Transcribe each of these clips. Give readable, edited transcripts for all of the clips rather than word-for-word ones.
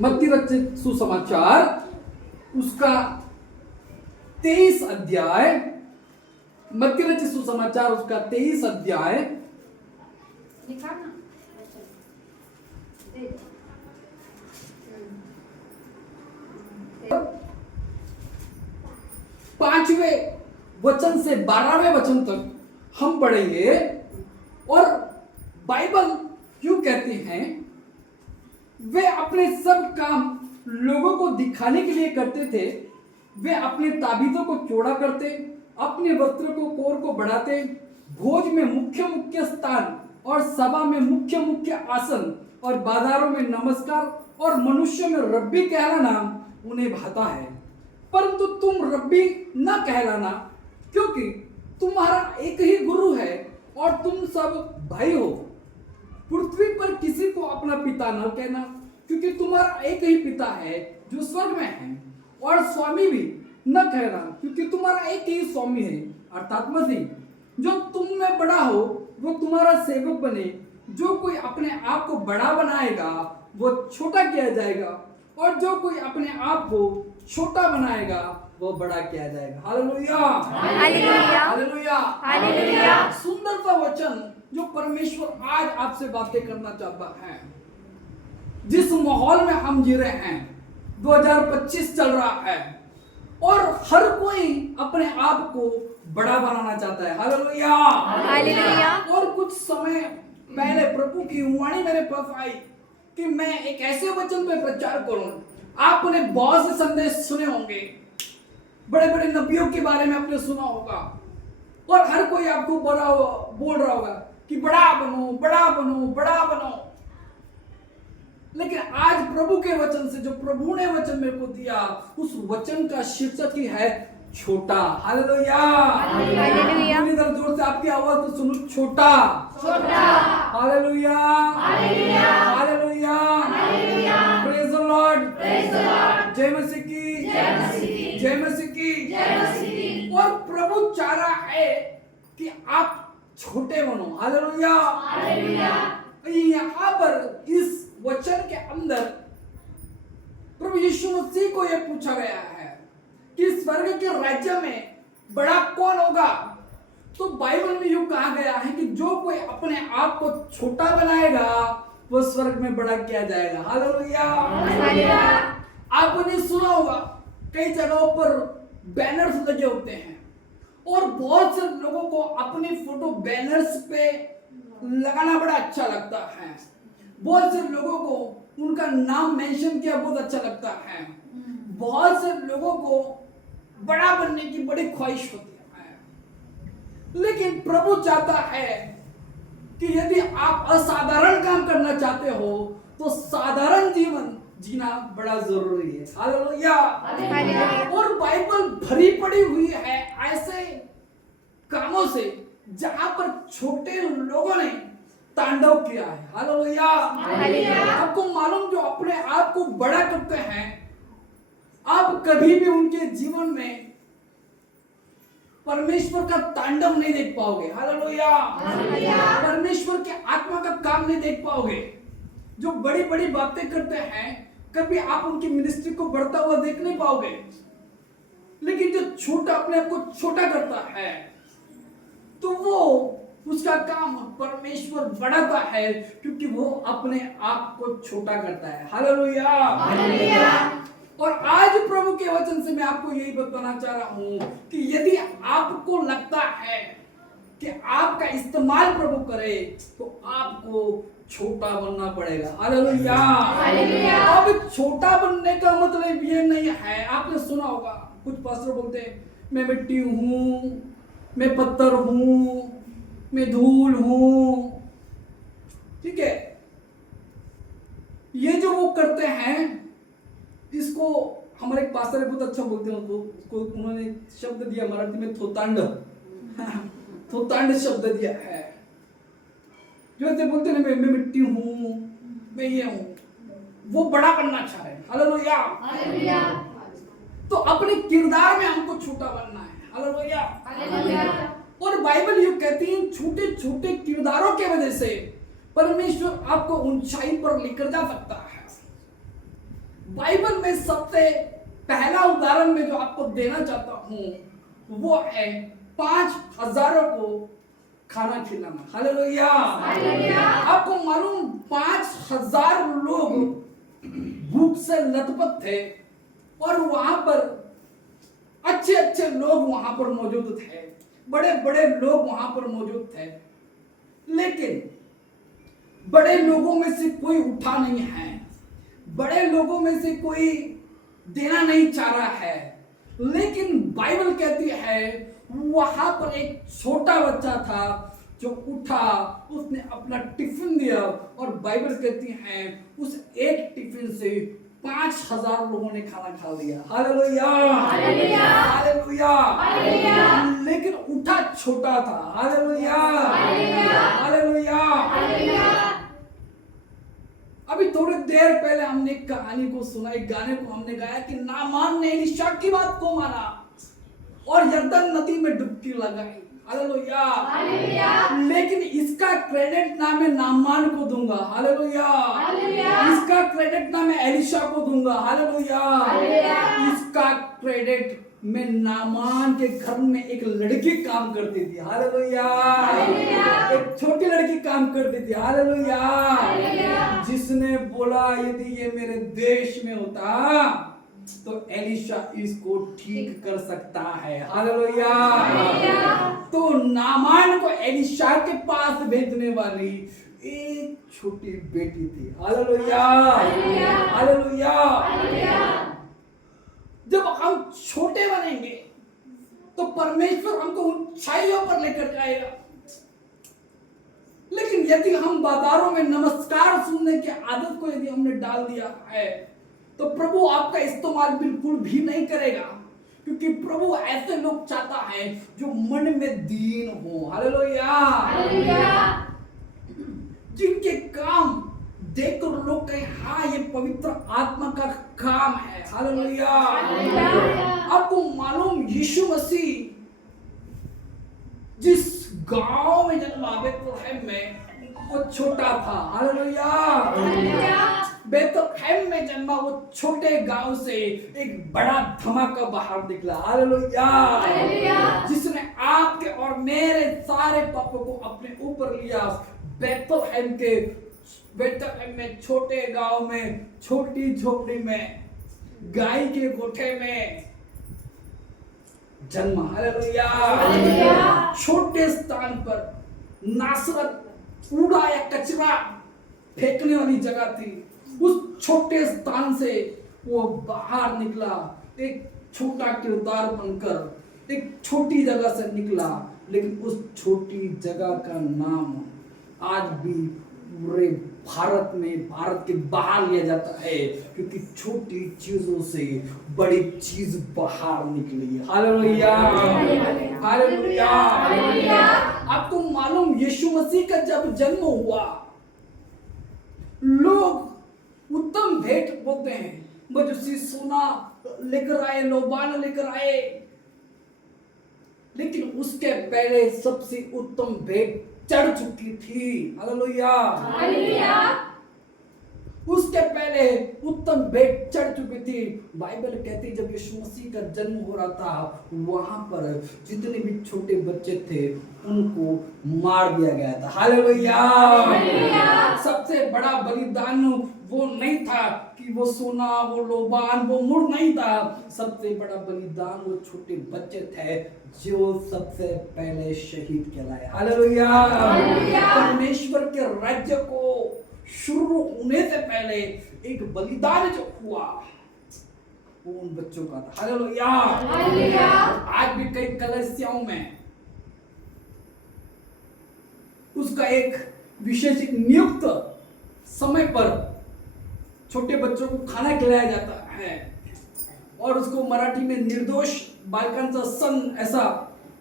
मत्ती रचित सुसमाचार उसका 23 अध्याय, मत्ती रचित सुसमाचार उसका 23 अध्याय लिखा ना। 5वें वचन से 12वें वचन तक हम पढ़ेंगे। और बाइबल यूं कहती हैं, वे अपने सब काम लोगों को दिखाने के लिए करते थे। वे अपने ताबीतों को चौड़ा करते, अपने वस्त्र को कोर को बढ़ाते, भोज में मुख्य मुख्य स्थान और सभा में मुख्य मुख्य आसन और बाजारों में नमस्कार और मनुष्य में रब्बी कहलाना उन्हें भाता है। परंतु तुम रब्बी न कहलाना, क्योंकि तुम्हारा एक ही गुरु है और तुम सब भाई हो। पृथ्वी पर किसी को अपना पिता न कहना, क्योंकि तुम्हारा एक ही पिता है जो स्वर्ग में है। और स्वामी भी न कहना, क्योंकि तुम्हारा एक ही स्वामी है अर्थात मसीह। जो तुम में बड़ा हो वो तुम्हारा सेवक बने। जो कोई अपने आप को बड़ा बनाएगा वो छोटा किया जाएगा, और जो कोई अपने आप को छोटा बनाएगा वो बड़ा किया जाएगा। Hallelujah, hallelujah, hallelujah, hallelujah. सुंदर सा वचन जो परमेश्वर आज आपसे बातें करना चाहता है। जिस माहौल में हम जी रहे हैं, 2025 चल रहा है और हर कोई अपने आप को बड़ा बनाना चाहता है। Hallelujah, hallelujah. और कुछ समय पहले प्रभु की वाणी मेरे पास आई कि मैं एक ऐसे वचन पे प्रचार करूं। आपने बहुत से संदेश सुने होंगे, बड़े बड़े नबियों के बारे में आपने सुना होगा, और हर कोई आपको बड़ा बोल रहा होगा कि बड़ा बनो, बड़ा बनो, बड़ा बनो। लेकिन आज प्रभु के वचन से, जो प्रभु ने वचन मेरे को दिया, उस वचन का शीर्षक ही है छोटा। Hallelujah, hallelujah. पूरी तरह जोर से आपकी आवाज तो सुनो, छोटा, छोटा। Hallelujah, hallelujah, hallelujah, hallelujah. Praise the Lord, praise the Lord. जय मसीह की, जय मसीह की, जय मसीह की, जय मसीह की। और प्रभु चाह रहा है कि आप छोटे बनो। Hallelujah, hallelujah. यहाँ पर इस वचन के अंदर प्रभु यीशु मसीह को यह पूछा गया है कि स्वर्ग के राज्य में बड़ा कौन होगा। तो बाइबल में यूं कहा गया है कि जो कोई अपने आप को छोटा बनाएगा वो स्वर्ग में बड़ा किया जाएगा। Hallelujah, hallelujah. आपने सुना होगा कई जगहों पर बैनर्स लगे होते हैं, और बहुत से लोगों को अपनी फोटो बैनर्स पे लगाना बड़ा अच्छा लगता है। बहुत से लोगों को उनका नाम मेंशन किया बहुत अच्छा लगता है। बहुत से लोगों को बड़ा बनने की बड़ी ख्वाहिश होती है। लेकिन प्रभु चाहता है कि यदि आप असाधारण काम करना चाहते हो तो साधारण जीवन जीना बड़ा जरूरी है। Hallelujah, hallelujah. और बाइबल भरी पड़ी हुई है ऐसे कामों से जहां पर छोटे लोगों ने तांडव किया है। Hallelujah, hallelujah. आपको मालूम, जो अपने आप को बड़ा करते हैं, आप कभी भी उनके जीवन में परमेश्वर का तांडव नहीं देख पाओगे। Hallelujah, hallelujah. परमेश्वर के आत्मा का काम नहीं देख पाओगे। जो बड़ी बड़ी बातें करते हैं, कभी आप उनकी मिनिस्ट्री को बढ़ता हुआ देख नहीं पाओगे। लेकिन जो छोटा, अपने आप को छोटा करता है, तो वो उसका काम परमेश्वर बढ़ाता है, क्योंकि वो अपने आप को छोटा करता है। Hallelujah, hallelujah. और आज प्रभु के वचन से मैं आपको यही बताना चाह रहा हूं कि यदि आपको लगता है कि आपका इस्तेमाल प्रभु करे, तो आपको छोटा बनना पड़ेगा। Hallelujah, hallelujah. अब छोटा बनने का मतलब ये नहीं है, आपने सुना होगा कुछ पास्टर बोलते हैं मैं मिट्टी हूं, मैं पत्थर हूं, मैं धूल हूं। ठीक है, ये जो वो करते हैं, इसको हमारे एक पास्टर बहुत अच्छा बोलते हैं, उसको उन्होंने शब्द दिया मराठी में थोतांड। थोतांड शब्द दिया है। जो ऐसे बोलते हैं मैं मिट्टी हूं, मैं ये हूं, वो बड़ा बनना चाह रहे हैं। Hallelujah, hallelujah. तो अपने किरदार में हमको छोटा बनना है। Hallelujah, hallelujah. और बाइबल ये कहती है छोटे छोटे किरदारों के वजह से परमेश्वर आपको ऊंचाई पर लेकर जा सकता है। बाइबल में सबसे पहला उदाहरण में जो आपको देना चाहता हूं वो है 5,000 को खाना खिलाना। हालेलुया। हालेलुया। आपको मालूम 5,000 लोग भूख से लथपथ थे और वहां पर अच्छे अच्छे लोग वहां पर मौजूद थे, बड़े बड़े लोग वहां पर मौजूद थे, लेकिन बड़े लोगों में से कोई उठा नहीं है, बड़े लोगों में से कोई देना नहीं चाह रहा है। लेकिन बाइबल कहती है वहां पर एक छोटा बच्चा था जो उठा, उसने अपना टिफिन दिया और बाइबल कहती है उस एक टिफिन से 5,000 लोगों ने खाना खा लिया। हालेलुया। हालेलुया। हालेलुया। हालेलुया। लेकिन उठा छोटा था। हालेलुया। हालेलुया। हालेलुया। हालेलुया। अभी थोड़ी देर पहले हमने एक कहानी को सुना, एक गाने को हमने गाया कि नामान ने एलीशा की बात को माना और यरदन नदी में डुबकी लगाई। हालेलुया। हालेलुया। लेकिन इसका क्रेडिट ना मैं नामान को दूंगा। हालेलुया। हालेलुया। इसका क्रेडिट ना मैं एलीशा को दूंगा। हालेलुया। हालेलुया। इसका क्रेडिट मैं नामान के घर में एक लड़की काम करती थी। हालेलुया। हालेलुया। एक छोटी लड़की काम करती थी। हालेलुया। हालेलुया। जिसने बोला यदि ये मेरे देश में होता तो एलीशा इसको ठीक कर सकता है। हालेलुया। हालेलुया। तो नामान को एलीशा के पास भेजने वाली एक छोटी बेटी थी। हालेलुया। हालेलुया। हालेलुया। हालेलुया। जब हम छोटे बनेंगे तो परमेश्वर हमको ऊंचाइयों पर लेकर जाएगा, लेकिन यदि हम बाजारों में नमस्कार सुनने की आदत को यदि हमने डाल दिया है तो प्रभु आपका इस्तेमाल बिल्कुल भी नहीं करेगा, क्योंकि प्रभु ऐसे लोग चाहता है जो मन में दीन हो। हालेलुया। हालेलुया। जिनके काम देखकर लोग कहें हाँ ये पवित्र आत्मा का काम है। हालेलुया। हालेलुया। आपको मालूम यीशु मसीह जिस गांव में जन्मा बेथलेहम में वो छोटा था। हालेलुया। हालेलुया। बेथलेहम में जन्मा वो छोटे गांव से एक बड़ा धमाका बाहर निकला। हालेलुया। हालेलुया। जिसने आपके और मेरे सारे पापों को अपने ऊपर लिया। बेथलेहम में छोटे गांव में छोटी झोपड़ी में गाय के गोठे में जन्मा। हालेलुया। हालेलुया। छोटे स्थान पर नासरत कूड़ा या कचरा फेंकने वाली जगह थी। उस छोटे स्थान से वो बाहर निकला, एक छोटा किरदार बनकर एक छोटी जगह से निकला, लेकिन उस छोटी जगह का नाम आज भी पूरे भारत में, भारत के बाहर लिया जाता है, क्योंकि छोटी चीजों से बड़ी चीज बाहर निकली। हालेलुया। हालेलुया। हालेलुया। आपको मालूम यीशु मसीह का जब जन्म हुआ लोग उत्तम भेंट बोलते हैं, मजूसी सोना लेकर आए, लोबान लेकर आए, लेकिन उसके पहले सबसे उत्तम भेंट चढ़ चुकी थी। हालेलुया। हालेलुया। उसके पहले उत्तम भेंट चढ़ चुकी थी। बाइबल कहती जब यीशु मसीह का जन्म हो रहा था वहां पर जितने भी छोटे बच्चे थे उनको मार दिया गया था। हालेलुया। हालेलुया। सबसे बड़ा बलिदान वो नहीं था कि वो सोना, वो लोबान, वो मुड़ नहीं था। सबसे बड़ा बलिदान वो छोटे बच्चे थे जो सबसे पहले शहीद कहलाए। हालेलुया। हालेलुया। परमेश्वर के राज्य को शुरू होने से पहले एक बलिदान जो हुआ वो उन बच्चों का था। हालेलुया। हालेलुया। आज भी कई कलीसियाओं में उसका एक विशेष नियुक्त समय पर छोटे बच्चों को खाना खिलाया जाता है और उसको मराठी में निर्दोष बालकांचा सण ऐसा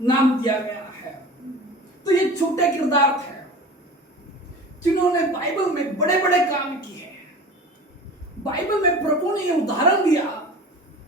नाम दिया गया है। तो ये छोटे किरदार थे जिन्होंने बाइबल में बड़े बड़े काम किए। बाइबल में प्रभु ने ये उदाहरण दिया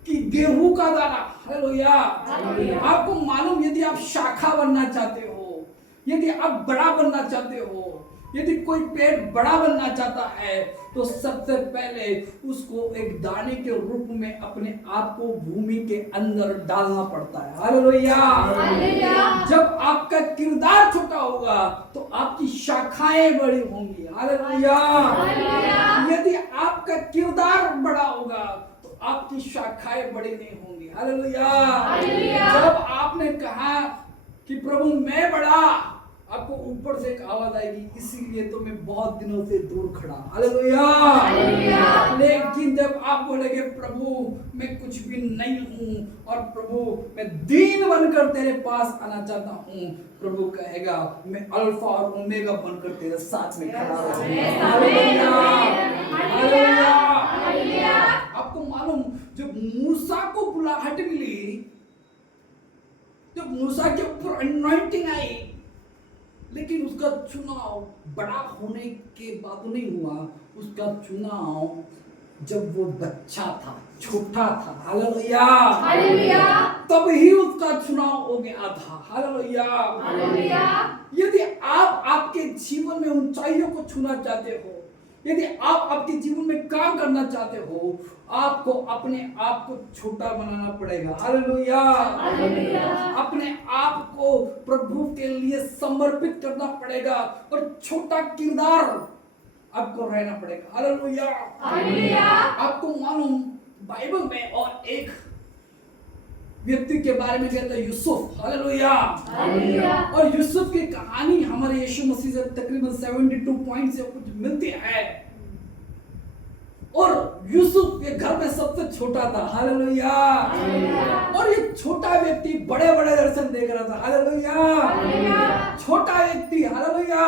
कि गेहूं का दाना। हालेलुया। हालेलुया। आपको मालूम यदि आप शाखा बनना चाहते हो, यदि आप बड़ा बनना चाहते हो, यदि कोई पेड़ बड़ा बनना चाहता है तो सबसे पहले उसको एक दाने के रूप में अपने आप को भूमि के अंदर डालना पड़ता है। हालेलुया। हालेलुया। जब आपका किरदार छोटा होगा तो आपकी शाखाएं बड़ी होंगी। हालेलुया। हालेलुया। यदि आपका किरदार बड़ा होगा तो आपकी शाखाएं बड़ी नहीं होंगी। हालेलुया। हालेलुया। जब आपने कहा कि प्रभु मैं बड़ा, आपको ऊपर से एक आवाज आएगी, इसीलिए तो मैं बहुत दिनों से दूर खड़ा। हालेलुया। हालेलुया। लेकिन जब आप बोलेंगे प्रभु मैं कुछ भी नहीं हूँ और प्रभु मैं दीन बनकर तेरे पास आना चाहता हूँ, प्रभु कहेगा मैं अल्फा और ओमेगा बनकर तेरे साथ में खड़ा रहूंगा। हालेलुया। हालेलुया। हालेलुया। आपको मालूम जब मूसा को बुलाहट मिली, जब मूसा के ऊपर अनॉइंटिंग आई, लेकिन उसका चुनाव बड़ा होने के बाद नहीं हुआ। उसका चुनाव जब वो बच्चा था, छोटा था। हालेलुया। हालेलुया। तब ही उसका चुनाव हो गया था। हालेलुया। हालेलुया। यदि आप आपके जीवन में ऊंचाइयों को छूना चाहते हो, यदि आप आपके जीवन में काम करना चाहते हो, आपको अपने आप को छोटा बनाना पड़ेगा। हालेलुया। हालेलुया। अपने आप को प्रभु के लिए समर्पित करना पड़ेगा और छोटा किरदार आपको रहना पड़ेगा। हालेलुया। हालेलुया। आपको मालूम बाइबल में और एक व्यक्ति के बारे में कहता है यूसुफ। हालेलुया। हालेलुया। और यूसुफ की कहानी हमारे यीशु मसीह से तकरीबन 72 पॉइंट से कुछ मिलती है। और यूसुफ ये घर में सबसे छोटा था। हालेलुया। और ये छोटा व्यक्ति बड़े बड़े दर्शन देख रहा था। हालेलुया। छोटा व्यक्ति, हालेलुया,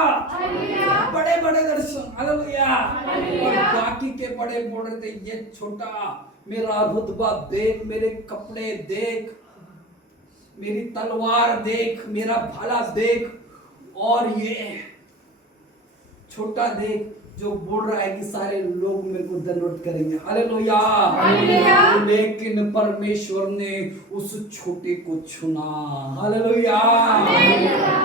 बड़े बड़े दर्शन। हालेलुया। और बाकी के बड़े बोल रहे थे ये छोटा, मेरा रुतबा देख, मेरे कपड़े देख, मेरी तलवार देख, मेरा भाला देख, और ये छोटा देख जो बोल रहा है कि सारे लोग मेरे को दंडवत करेंगे। हालेलुया। लेकिन परमेश्वर ने उस छोटे को चुना। हालेलुया।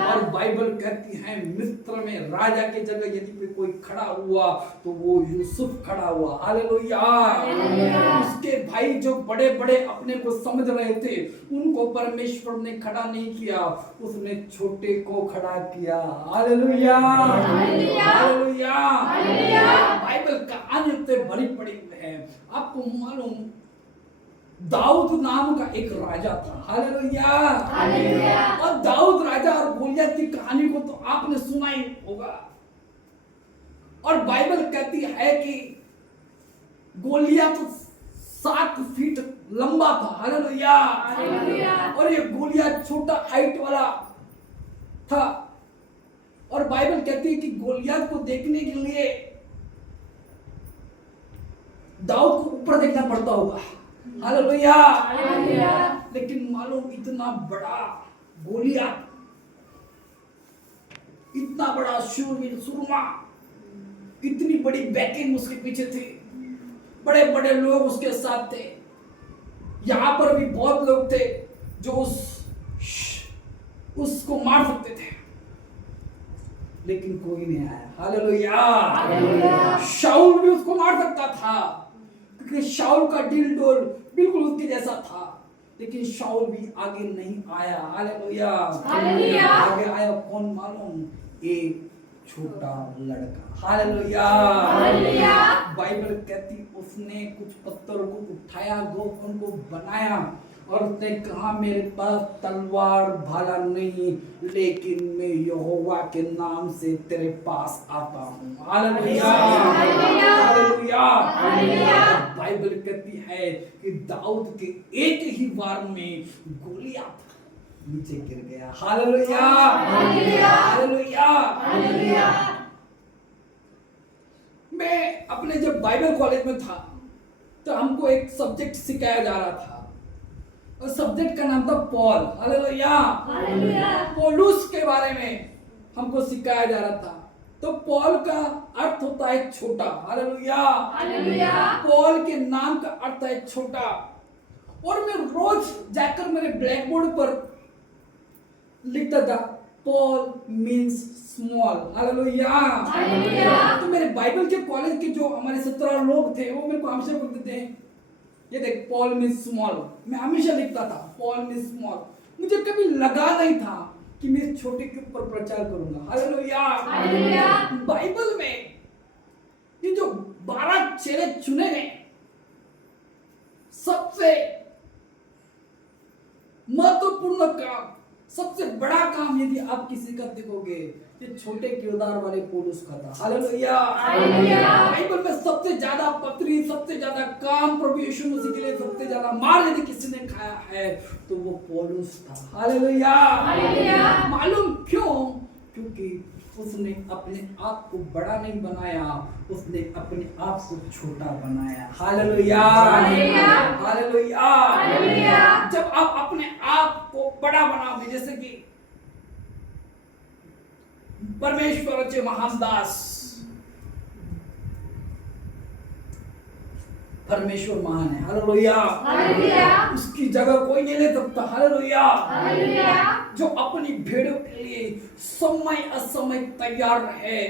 और बाइबल कहती है मिस्र में राजा की जगह यदि कोई खड़ा हुआ तो वो यूसुफ खड़ा हुआ। हालेलुया। उसके भाई जो बड़े बड़े अपने को समझ रहे थे उनको परमेश्वर ने खड़ा नहीं किया, उसने छोटे को खड़ा किया। हालेलुया। हालेलुया। बाइबल कहानी से भरी पड़ी हुई है। आपको मालूम दाऊद नाम का एक राजा था। हालेलुया। और दाऊद राजा और गोलियत की कहानी को तो आपने सुना ही होगा। और बाइबल कहती है कि गोलियत 7 फीट लंबा था। हालेलुया। और ये गोलियत छोटा हाइट वाला था। और बाइबल कहती है कि गोलियत को देखने के लिए दाऊद को ऊपर देखना पड़ता होगा। हालेलुया। लेकिन मालूम इतना बड़ा गोलियत, इतना बड़ा शूरवीर सुरमा, इतनी बड़ी बैकिंग उसके पीछे थी, बड़े बड़े लोग उसके साथ थे। यहां पर भी बहुत लोग थे जो उसको मार सकते थे, लेकिन कोई नहीं आया। हालेलुया। शाऊल भी उसको मार सकता था क्योंकि शाऊल का दिल डोल बिल्कुल उसके जैसा था, लेकिन शाऊल भी आगे नहीं आया। हालेलुया। आगे आया कौन मालूम? एक छोटा लड़का। हालेलुया। बाइबल कहती उसने कुछ पत्थरों को उठाया, गोफन को बनाया और उसने कहा मेरे पास तलवार भाला नहीं, लेकिन मैं यहोवा के नाम से तेरे पास आता हूँ। हालेलुया। हालेलुया। बाइबल कहती है कि दाऊद के एक ही वार में गोलियत नीचे गिर गया। हालेलुया। हालेलुया। मैं अपने जब बाइबल कॉलेज में था तो हमको एक सब्जेक्ट सिखाया जा रहा था और सब्जेक्ट का नाम था पॉल। हालेलुया। पौलुस के बारे में हमको सिखाया जा रहा था। तो पॉल का अर्थ होता है छोटा। हालेलुया। पॉल के नाम का अर्थ है छोटा। और मैं रोज जाकर मेरे ब्लैक बोर्ड पर लिखता था Paul means small. Hallelujah. Hallelujah. तो मेरे बाइबल के कॉलेज के जो हमारे 17 लोग थे वो मेरे को हमेशा बोलते थे ये देख पॉल मीन्स स्मॉल। मैं हमेशा लिखता था पॉल मीन्स स्मॉल। मुझे कभी लगा नहीं था कि मैं इस छोटे के ऊपर प्रचार करूंगा। हालेलुया। हालेलुया। बाइबल में ये जो 12 चेले चुने गए सबसे महत्वपूर्ण काम, सबसे बड़ा काम यदि आप किसी का देखोगे ये छोटे किरदार वाले पौलुस का था। हालेलुया। हालेलुया। बाइबल में सबसे ज्यादा पत्री, सबसे ज्यादा काम प्रभु यीशु मसीह के लिए सबसे ज्यादा मार यदि किसी ने खाया है तो वो पौलुस था। हालेलुया। हालेलुया। मालूम क्यों? क्योंकि उसने अपने आप को बड़ा नहीं बनाया, उसने अपने आप को छोटा बनाया। हालेलुया। हालेलुया। हालेलुया। हालेलुया। जब आप अपने आप को बड़ा बनाओगे, जैसे कि परमेश्वराचे महान दास, परमेश्वर महान है। हालेलुया। हालेलुया। उसकी जगह कोई नहीं ले सकता। हालेलुया। हालेलुया। जो अपनी भेड़ों के लिए समय असमय तैयार है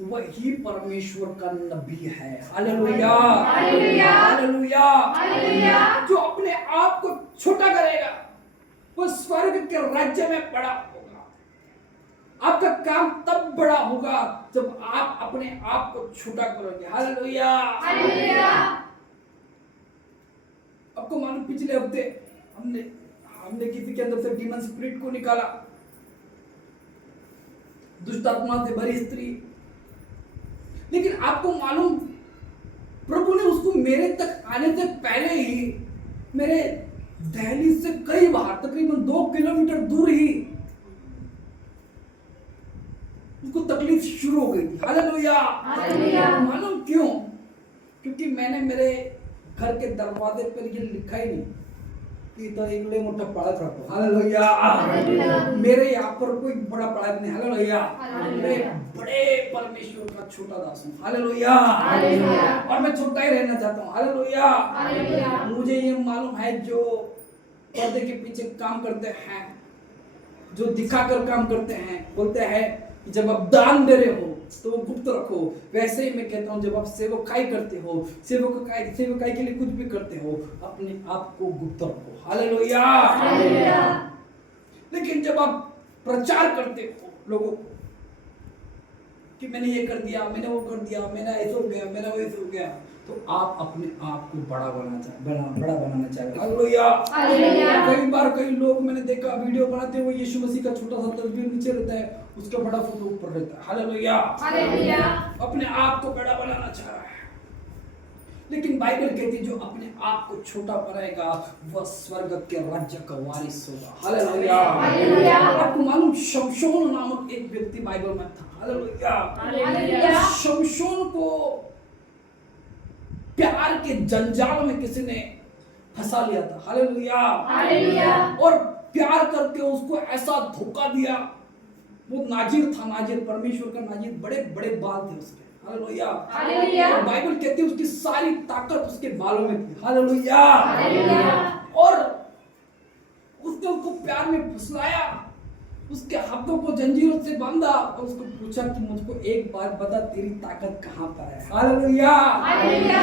वही परमेश्वर का नबी है। हालेलुया। हालेलुया। हालेलुया। हालेलुया। जो अपने आप को छोटा करेगा वो स्वर्ग के राज्य में बड़ा होगा। आपका काम तब बड़ा होगा जब आप अपने आप को छोटा करोगे। हालेलुया। हालेलुया। आपको मालूम पिछले हफ्ते हमने किसी के अंदर से डीमन स्पिरिट को निकाला, दुष्ट आत्मा से भरी स्त्री। लेकिन आपको मालूम प्रभु ने उसको मेरे तक आने से पहले ही मेरे दहलीज से कई बार तकरीबन 2 किलोमीटर दूर ही उसको तकलीफ शुरू हो गई थी। हालेलुया। हालेलुया। मालूम क्यों? क्योंकि मैंने मेरे घर के दरवाजे पर ये लिखा ही नहीं कि तो एक ले मोटा पालक रखो। हालेलुया। हालेलुया। मेरे यहाँ पर कोई बड़ा पालक नहीं। हालेलुया। हालेलुया। मैं बड़े परमेश्वर का छोटा दास हूँ। हालेलुया। हालेलुया। और मैं छोटा ही रहना चाहता हूँ। हालेलुया। हालेलुया। मुझे ये मालूम है जो पर्दे के पीछे काम करते हैं, जो दिखाकर काम करते हैं, बोलते हैं कि जब आप दान दे रहे हो तो वो गुप्त रखो। वैसे ही मैं कहता हूँ जब आप सेवकाई करते हो, सेवकाई के लिए कुछ भी करते हो, अपने आप को गुप्त रखो। हालेलुया। हालेलुया। लेकिन जब आप प्रचार करते हो लोगों को कि मैंने ये कर दिया, मैंने वो कर दिया, मेरा ऐसा हो गया, मेरा वैसे हो गया, तो आप अपने आप को बड़ा बनाना चाहते हो। हालेलुया। हालेलुया। कई बार कई लोग मैंने देखा वीडियो बनाते हुए यीशु मसीह का छोटा सा तस्वीर नीचे रहता है, उसका बड़ा फोटो ऊपर रहता है। हालेलुया। हालेलुया। अपने आप को बड़ा बनाना चाह रहा है। लेकिन बाइबल कहती है जो अपने आप को छोटा बनाएगा वह स्वर्ग के राज्य का वारिस होगा। हालेलुया। हालेलुया। आपको मालूम शमशोन नामक एक व्यक्ति बाइबल में था। हालेलुया। हालेलुया। शमशोन को प्यार के जंजाल में किसी ने फंसा लिया था। हालेलुया। हालेलुया। और प्यार करके उसको ऐसा धोखा दिया। वो नाजिर था, नाजिर, परमेश्वर का नाजिर, बड़े बड़े बाल थे उसके। हालेलुया। हालेलुया। और बाइबल कहती है उसकी सारी ताकत उसके बालों में थी। हालेलुया। हालेलुया। और उसने उसको प्यार में फुसलाया, उसके हाथों को जंजीरों से बांधा और उसको पूछा कि मुझको एक बात बता, तेरी ताकत कहाँ पर है। हालेलुया। हालेलुया।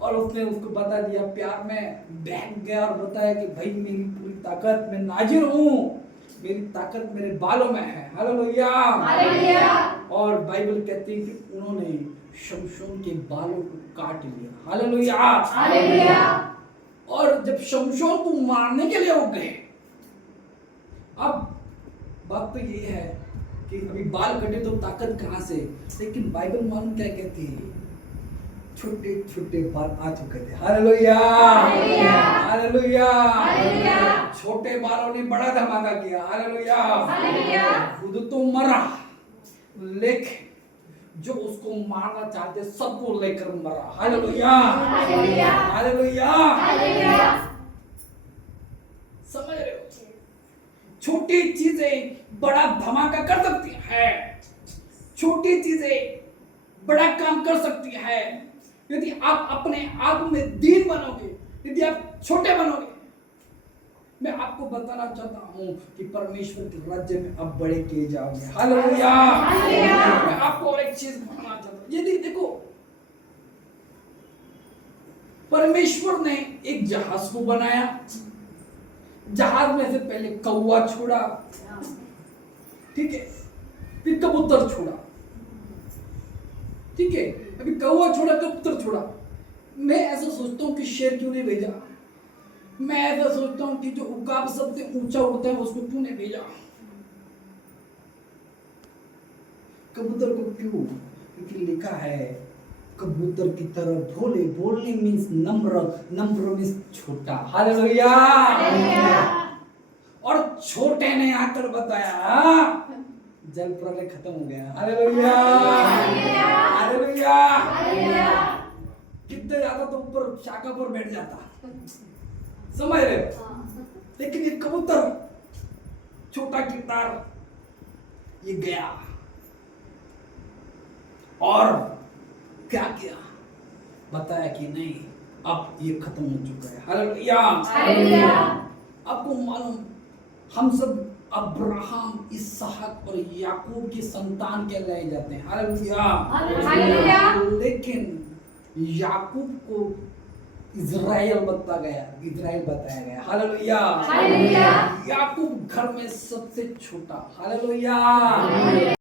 और उसने उसको बता दिया, प्यार में बहक गया और बताया कि भाई मेरी पूरी ताकत, मैं नाजिर हूँ, मेरी ताकत मेरे बालों में है। हालेलुया। हालेलुया। और बाइबल कहती है कि उन्होंने शमशोन के बालों को काट लिया। हालेलुया। हालेलुया। और जब शमशोन को मारने के लिए वो गए, अब बात तो ये है कि अभी बाल कटे तो ताकत कहाँ से, लेकिन बाइबल मालूम क्या कहती है, छोटे छोटे बाल आ चुके थे। हालेलुया। हालेलुया। हालेलुया। हालेलुया। छोटे बालों ने बड़ा धमाका किया। हालेलुया। हालेलुया। खुद तो मरा, लेकिन जो उसको मारना चाहते सबको लेकर मरा। हालेलुया। हालेलुया। हालेलुया। हालेलुया। समझ रहे हो? छोटी चीजें बड़ा धमाका कर सकती है, छोटी चीजें बड़ा काम कर सकती है। यदि आप अपने आप में दीन बनोगे, यदि आप छोटे बनोगे, मैं आपको बताना चाहता हूँ कि परमेश्वर के राज्य में अब बड़े किए जाओगे। हालेलुया। हालेलुया। मैं आपको और एक चीज बताना चाहता हूँ। यदि देखो, परमेश्वर ने एक जहाज को बनाया, जहाज में से पहले कौवा छोड़ा, ठीक है, फिर कबूतर छोड़ा, ठीक है, अभी कौवा छोड़ा, कबूतर छोड़ा। मैं ऐसा सोचता हूँ कि शेर क्यों नहीं भेजा। मैं ऐसा सोचता हूँ कि जो उकाब सबसे ऊंचा उड़ता है उसको क्यों नहीं भेजा। कबूतर को क्यों? क्योंकि लिखा है कबूतर की तरह भोले, बोलने मीन्स नम्र, नम्र मीन्स छोटा। हालेलुया। और छोटे ने आकर बताया जल प्रलय खत्म हो गया। हालेलुया। हालेलुया। कितने ज्यादा तो ऊपर शाखा पर बैठ जाता, समझ रहे हो? लेकिन ये कबूतर छोटा किरदार ये गया और क्या किया, बताया कि नहीं अब ये खत्म हो चुका है। हालेलुया। आपको मालूम, हम सब अब्राहम, इसहाक और याकूब की संतान कहलाए जाते हैं। हालेलुया। लेकिन याकूब को इज़राइल बताया गया। हालेलुया। याकूब घर में सबसे छोटा। हालेलुया।